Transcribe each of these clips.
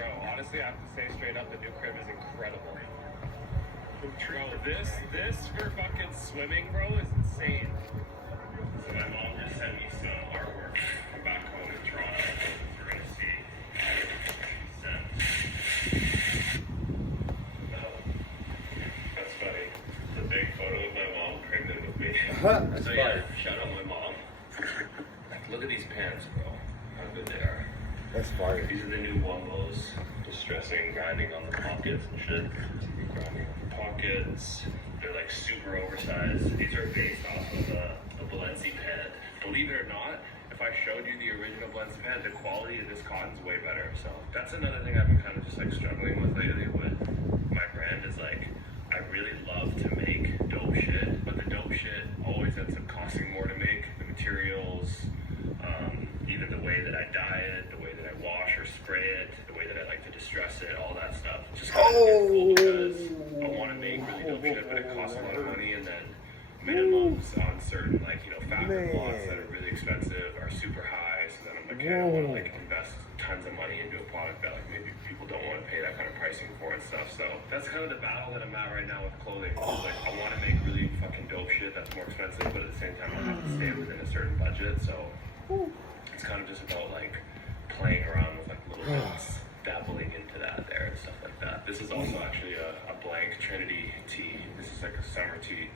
Bro, honestly, I have to say straight up, the new crib is incredible. Bro, this for fucking swimming, bro, is insane. So my mom just sent me some artwork from back home in Toronto. We're gonna see. That's funny. It's a big photo of my mom pregnant with me. That's so yeah, shout out my mom. Look at these pants, bro. How good they are. That's fire. These are the new Wombos. Just stressing, grinding on the pockets and shit. Grinding on the pockets. They're like super oversized. These are based off of the Balenci pant. Believe it or not, if I showed you the original Balenci pant, the quality of this cotton is way better. So that's another thing I've been kind of just like struggling with lately with my brand is like, I really love to make dope shit, but the dope shit always ends up costing more to make. The materials, even the way that I dye it, the way that I wash or spray it, the way that I like to distress it, all that stuff. Just kind of difficult because I want to make really dope shit, but it costs a lot of money, and then minimums on certain like, you know, fabric cloths that are really expensive are super high. So then I'm like, okay, I don't want to like invest tons of money into a product that like maybe people don't want to pay that kind of pricing for and stuff. So that's kind of the battle that I'm at right now with clothing. Like I want to make really fucking dope shit that's more expensive, but at the same time I have to stay within a certain budget. So it's kind of just about like playing around with like little bits, dabbling into that there and stuff like that. This is also actually a blank Trinity tee. This is like a summer tee.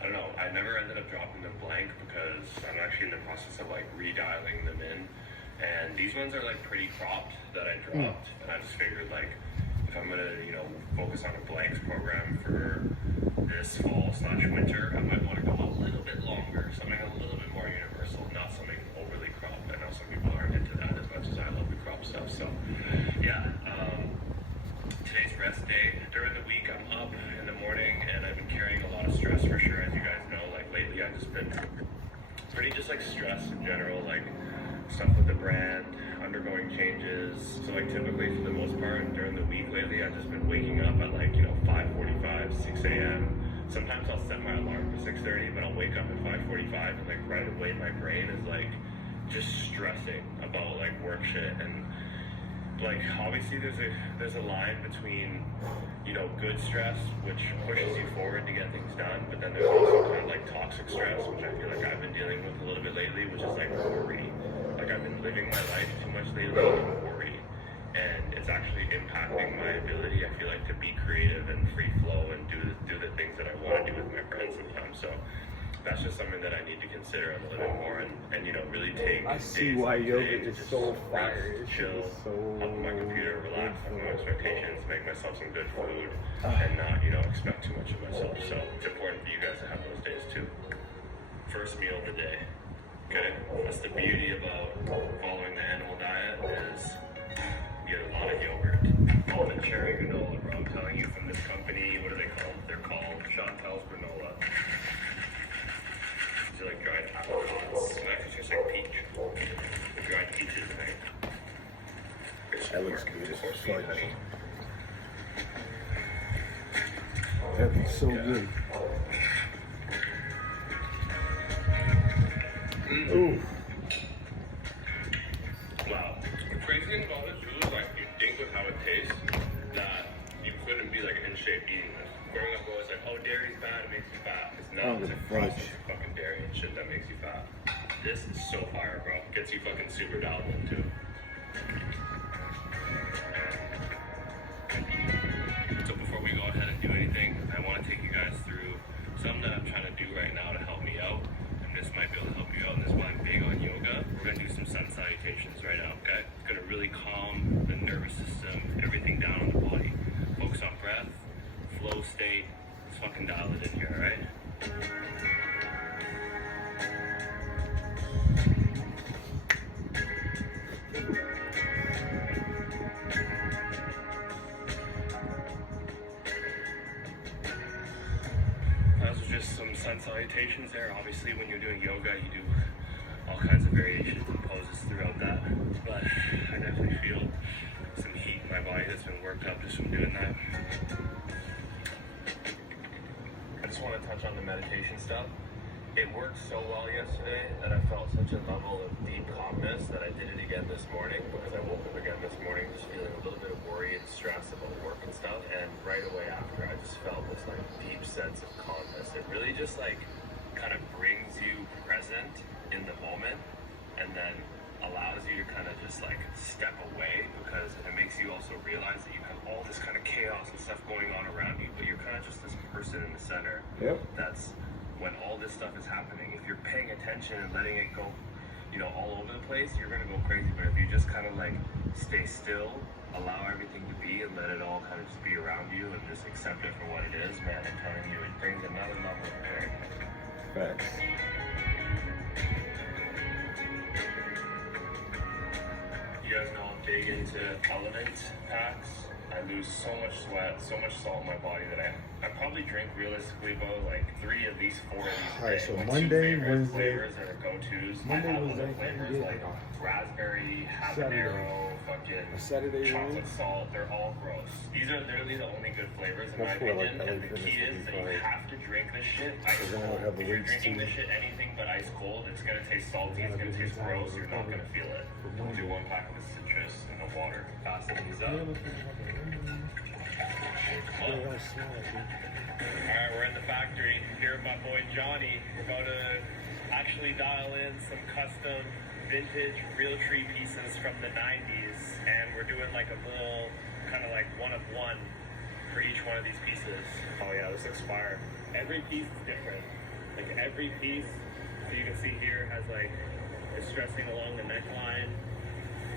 I don't know, I never ended up dropping them blank because I'm actually in the process of like redialing them in. And these ones are like pretty cropped that I dropped. And I just figured like, if I'm gonna, you know, focus on a blanks program for this fall/winter, I might want to go a little bit longer, something a little bit more universal, not something overly cropped. I know some people aren't into that as much as I love the crop stuff. So yeah, today's rest day. During the week I'm up in the morning and I've been carrying a lot of stress for sure, as you guys know. Like lately I've just been pretty just like stressed in general, like stuff with the brand, undergoing changes. So like typically for the most part during the week lately I've just been waking up at like, you know, 5:45, 6 a.m. Sometimes I'll set my alarm for 6:30, but I'll wake up at 5:45 and like right away my brain is like just stressing about like work shit. And like obviously there's a line between, you know, good stress, which pushes you forward to get things done, but then there's also kind of like toxic stress, which I feel like I've been dealing with a little bit lately, which is like worry. Like I've been living my life too much lately in worry, and it's actually impacting my ability, I feel like, to be creative and free flow and do the things that I want to do with my friends sometimes. So that's just something that I need to consider a little bit more and you know, really take I see why yoga is so fire. Rest, chill, hop on my computer, relax, have no expectations, make myself some good food, and not, you know, expect too much of myself. So it's important for you guys to have those days too. First meal of the day. Okay, that's the beauty about following the animal diet is you get a lot of yogurt. Almond cherry granola, bro. I'm telling you, from this company, what are they called? They're called Chantel's granola. These are like dried apricots. It actually tastes like peach. The dried peaches, I think. That looks good. Just more sweet honey. That'd be so good. Ooh. Wow. The crazy thing about it too is like you think with how it tastes that you couldn't be like in shape eating this. Growing up I was like, oh, dairy's bad, it makes you fat. It's not, it's like processed fucking dairy and shit that makes you fat. This is so fire, bro. Gets you fucking super dialed in too. So before we go ahead and do anything, I want to take you guys through something that I'm trying to do right now to help me out. This might be able to help you out, and this is why I'm big on yoga. We're going to do some sun salutations right now, okay? It's going to really calm the nervous system, everything down in the body. Focus on breath, flow state. Let's fucking dial it in here, alright? Some sun salutations there. Obviously when you're doing yoga you do all kinds of variations and poses throughout that, but I definitely feel some heat in my body that's been worked up just from doing that. I just want to touch on the meditation stuff. It worked so well yesterday that I felt such a level of deep calmness that I did it again again this morning because I woke up again this morning just feeling a little bit of worry and stress about work and stuff. And right away after, I just felt this like deep sense of calmness. It really just like kind of brings you present in the moment, and then allows you to kind of just like step away, because it makes you also realize that you have all this kind of chaos and stuff going on around you, but you're kind of just this person in the center. Yep. That's when all this stuff is happening. If you're paying attention and letting it go, you know, all over the place, you're gonna go crazy. But if you just kind of like stay still, allow everything to be, and let it all kind of just be around you, and just accept it for what it is, man, I'm telling you, it brings another level of clarity. Facts. You guys know I'm big into element packs. I lose so much sweat, so much salt in my body that I probably drink realistically about like 3, at least 4 of these. Alright, so My 2 Monday, favorite Wednesday. flavors are the go-tos. Monday, I have Wednesday, other flavors yeah. like raspberry, Saturday. habanero, fucking Saturday, chocolate yeah. salt. They're all gross. These are literally the only good flavors in my That's where, like, opinion. And the LA key Fitness is would that be you fine. have to drink this shit ice then I'll cold. have the If you're weights drinking too. this shit anything but ice cold, it's gonna taste salty, it's gonna taste gross, you're not gonna feel it. Do 1 pack of the citrus in the water. Passing these up. Alright, we're in the factory here with my boy Johnny. We're about to actually dial in some custom vintage Realtree pieces from the 90s, and we're doing like a little kind of like one of one for each one of these pieces. Oh yeah, this looks fire. Every piece is different. Like every piece, so you can see here, has like distressing along the neckline.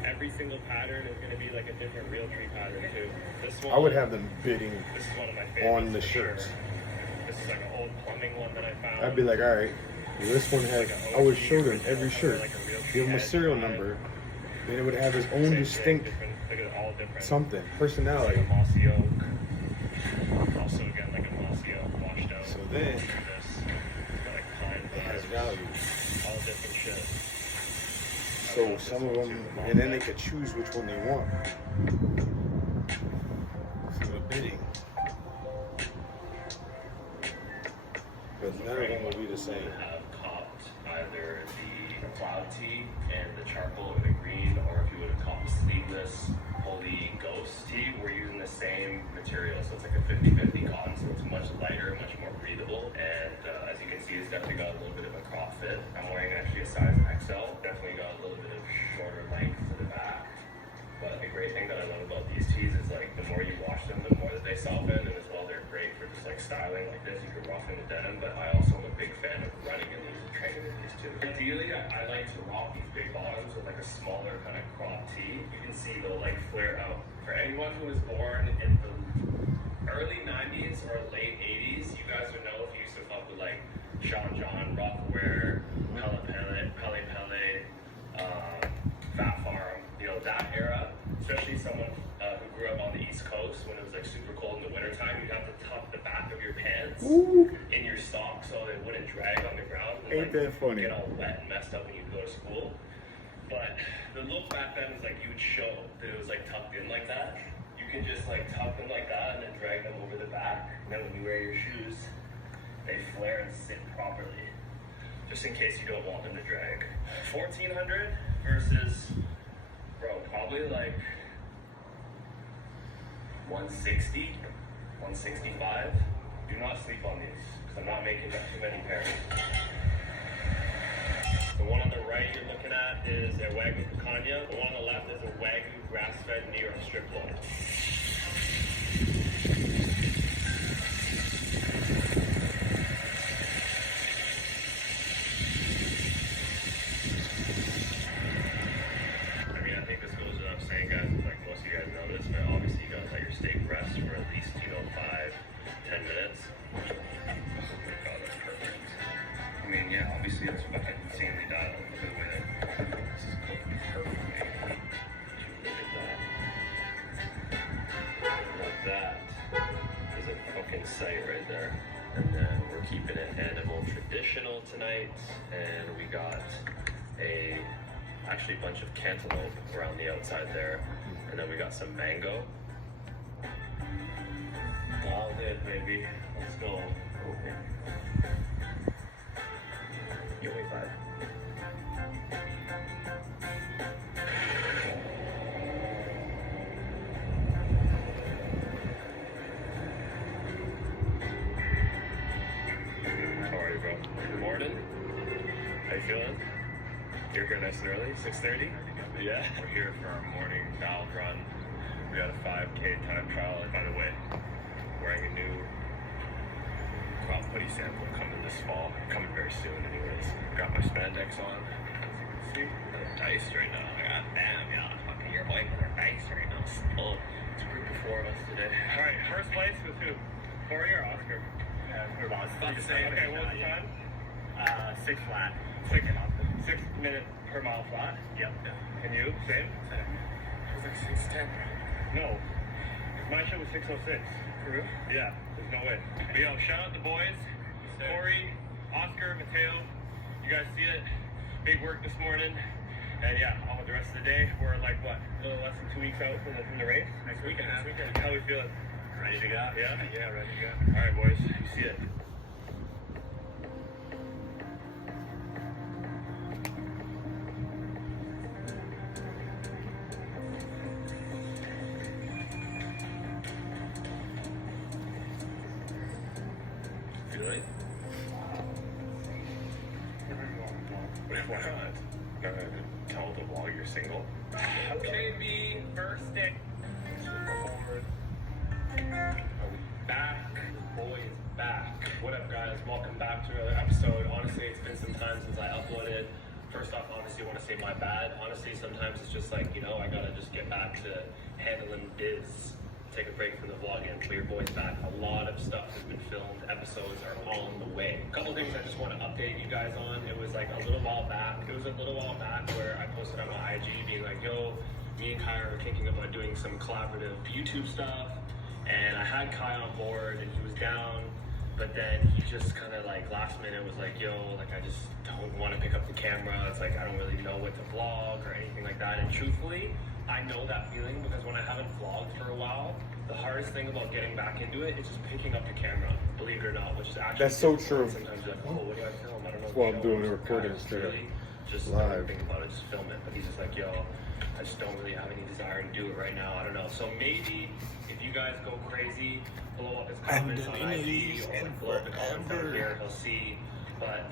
Every single pattern is going to be like a different Realtree pattern too. This one, I would have them bidding this is one of my favorites on the for shirts. sure. This is like an old plumbing one that I found. I'd be like, all right, well, this one has. I would show them every shirt, give them a serial number, then it would have its own distinct Look at all different. something, Like personality. a mossy oak. Also again like a mossy oak washed out. So then This got like pine it has vibes. value. All different shit. So some of them, and then they could choose which one they want. So the bidding. Because none of them will be the same. Have copped either the cloud tee and the charcoal or the green, or if you would have copped the sleeveless holy ghost tee, we're using the same material, so it's like a 50-50 cotton, so it's much lighter, much more breathable, and as you can see, it's definitely got a little bit of a crop fit. I'm wearing actually a size XL, definitely got a little bit of shorter length to the back, but the great thing that I love about these tees is like the more you wash them, the more that they soften, and as well they're great for just like styling like this. You can rough in the denim, but I also am a big fan of running in these and training in these too. Ideally, I like to rock these big bottoms with like a smaller kind of crop tee. You can see they'll like flare out. For anyone who was born in the early 90s or late 80s, you guys would know if you used to fuck with like Sean John, Rockaware, Pele, Fat Farm, you know, that era, especially someone who grew up on the East Coast when it was like super cold in the wintertime, you'd have to tuck the back of your pants in your socks so they wouldn't drag on the ground and Ain't that funny? get all wet and messed up when you go to school. But the look back then is like you would show that it was like tucked in like that. You can just like tuck them like that and then drag them over the back. And then when you wear your shoes, they flare and sit properly. Just in case you don't want them to drag. 1400 versus, bro, probably like 160, 165. Do not sleep on these, because I'm not making that too many pairs. The one on the right you're looking at is a Wagyu Picanha. The one on the left is a Wagyu grass-fed New York strip loin. I mean, I think this goes without saying, guys, like most of you guys know this, but obviously you gotta let your steak rest for at least, 5-10 minutes. Oh my god, that's perfect. I mean, yeah, obviously it's fucking insanely dialed. Look at the way that this is cooking perfectly. Look at that. Like that is a fucking sight right there. And then we're keeping it animal traditional tonight, and we got actually a bunch of cantaloupe around the outside there, and then we got some mango. Dialed in, baby. Let's go. You wait 5. You're here nice and early, 6:30? Yeah. We're here for our morning valve run. We got a 5K time trial. By the way, wearing a new crop putty sample coming this fall. Coming very soon anyways. Got my spandex on. As you can see, I'm diced right now. God damn, yeah. Fucking your boy with our dice right now. Oh, it's a group of 4 of us today. Alright, first place with who? Corey or Oscar? Yeah, we're about About the same. Okay, what was the time? 6 flat. 6 minute per mile flat. Yep. And you? Same? It was like 6:10. No. My shit was 6:06. For real? Yeah, there's no way. But yo, shout out the boys. Corey, Oscar, Mateo. You guys see it? Big work this morning. And yeah, all the rest of the day, we're like what? A little less than 2 weeks out from the race? Next weekend. How we feeling? Ready to go. Yeah? Yeah, ready to go. Alright boys, you see it. Feel it? Why not? Tell the vlog you're single. Okay, B, first stick. Forward. Are we back? Boy is back. What up, guys? Welcome back to another episode. Honestly, it's been some time since I uploaded. First off, obviously, I want to say my bad. Honestly, sometimes it's just like, I gotta just get back to handling biz. Take a break from the vlogging. But your boy's back. A lot of stuff has been filmed. Episodes are on the way. A couple things I just want to update you guys on. It was like a little while back where I posted on my IG being like, yo, me and Kai are thinking about doing some collaborative YouTube stuff. And I had Kai on board and he was down. But then he just kind of like last minute was like, yo, like I just don't want to pick up the camera. It's like I don't really know what to vlog or anything like that. And truthfully, I know that feeling because when I haven't vlogged for a while, the hardest thing about getting back into it is just picking up the camera, believe it or not, which is actually That's so true. Sometimes you're like, oh, what do I film? I don't know. That's why I'm doing the recording straight up. Just live. Think about it, just film it. But he's just like, yo, I just don't really have any desire to do it right now. I don't know. So maybe if you guys go crazy, blow up his comments on IG or blow up the comments down here, he'll see. But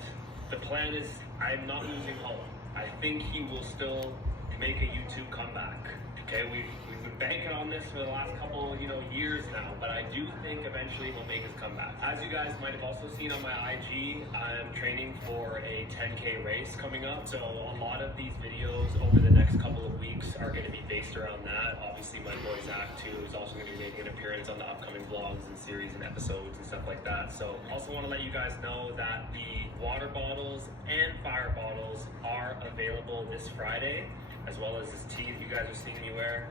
the plan is, I'm not losing hope. I think he will still make a YouTube comeback. Okay, we've been banking on this for the last couple, years now, but I do think eventually he'll make his comeback. As you guys might have also seen on my IG, I'm training for a 10K race coming up. So a lot of these videos over the next couple of weeks are going to be based around that. Obviously, my boy Zach too is also going to be making an appearance on the upcoming vlogs and series and episodes and stuff like that. So also want to let you guys know that the water bottles and fire bottles are available this Friday, as well as this tee that you guys are seeing me wear,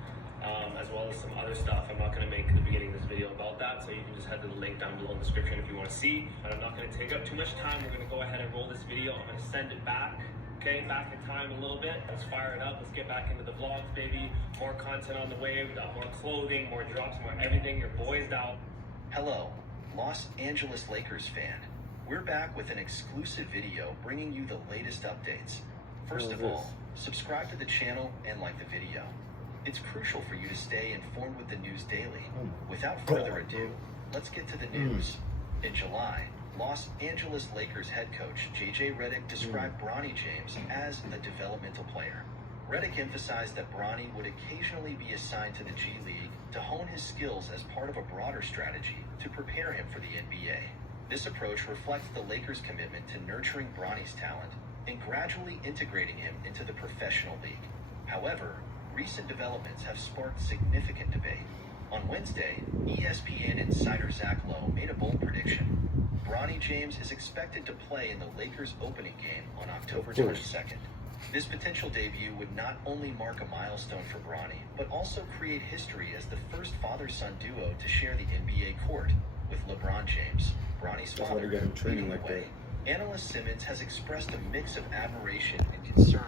as well as some other stuff. I'm not going to make the beginning of this video about that, so you can just head to the link down below in the description if you want to see. But I'm not going to take up too much time. We're going to go ahead and roll this video. I'm going to send it back, okay, back in time a little bit. Let's fire it up. Let's get back into the vlogs, baby. More content on the way. We got more clothing, more drops, more everything. Your boy's out. Hello, Los Angeles Lakers fan. We're back with an exclusive video bringing you the latest updates. First of all, subscribe to the channel and like the video. It's crucial for you to stay informed with the news daily. Without further ado, let's get to the news. In July, Los Angeles Lakers head coach JJ Redick described Bronny James as a developmental player. Redick emphasized that Bronny would occasionally be assigned to the G League to hone his skills as part of a broader strategy to prepare him for the NBA. This approach reflects the Lakers' commitment to nurturing Bronny's talent and gradually integrating him into the professional league. However, recent developments have sparked significant debate. On Wednesday, ESPN insider Zach Lowe made a bold prediction. Bronny James is expected to play in the Lakers' opening game on October 22nd. This potential debut would not only mark a milestone for Bronny, but also create history as the first father-son duo to share the NBA court, with LeBron James, Bronny's father, leading the way. Analyst Simmons has expressed a mix of admiration and concern